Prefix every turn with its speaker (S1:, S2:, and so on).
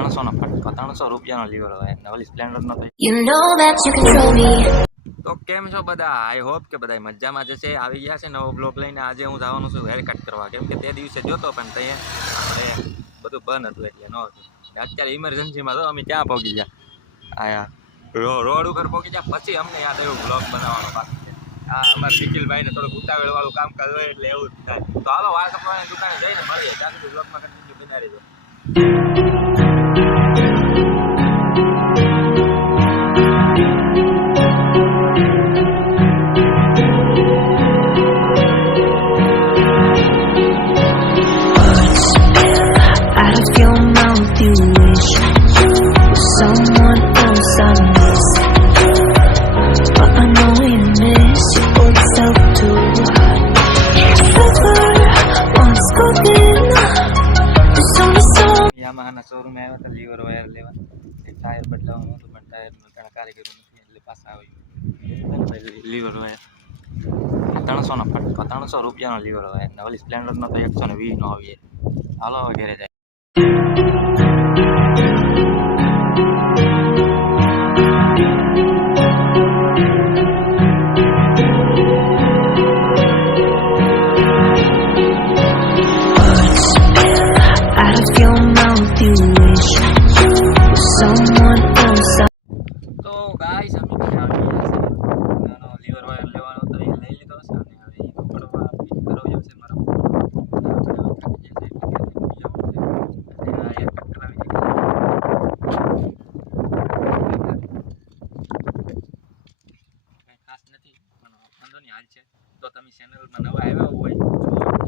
S1: ત્રણસો નો ફટકો ત્રણસો રૂપિયાનો લીવર હોય. ને ઓલી સ્પ્લેન્ડર નો. તો કેમ છો બધા? આઈ હોપ કે બધા મજામાં જશે આવી ગયા છે નવો બ્લોક લઈને. આજે હું જવાનું છું હેર કટ કરવા. કેમ કે તે દિવસે જોતો પણ તે આપણે બધું બંધ હતું એટલે ન હતું. અત્યારે ઇમરજન્સીમાં તો અમે ક્યાં પહોંચી ગયા? આયા. રોડ ઉપર પહોંચી ગયા. પછી અમને યાદ આવ્યું બ્લોગ બનાવવાનો બાકી છે. આ અમારા નિખિલભાઈને થોડુંક ઉતાવળ વાળું કામકાજ હોય એટલે એવું જ થાય. તો હાલો વાર કપડાની દુકાને જઈને મળીએ. ત્યાં સુધી બ્લોગમાં કન્ટિન્યુ બિના રહેજો યામાહાના શોરૂમ આવ્યા હતા લીવર વાયર લેવા. એ ટાયર બદલાવવાનું હતું, પણ ટાયરમાં ઘણા કારીગરો નથી, એટલે પાછા આવી લીવર વાયર ત્રણસો ના ત્રણસો રૂપિયાનો લીવર વાયર ને ઓલી સ્પ્લેન્ડર નો તો એકસો ને વીસ નો આવીએ. હાલો હવે જાય. તો તમે ચેનલમાં નવા આવ્યા હોય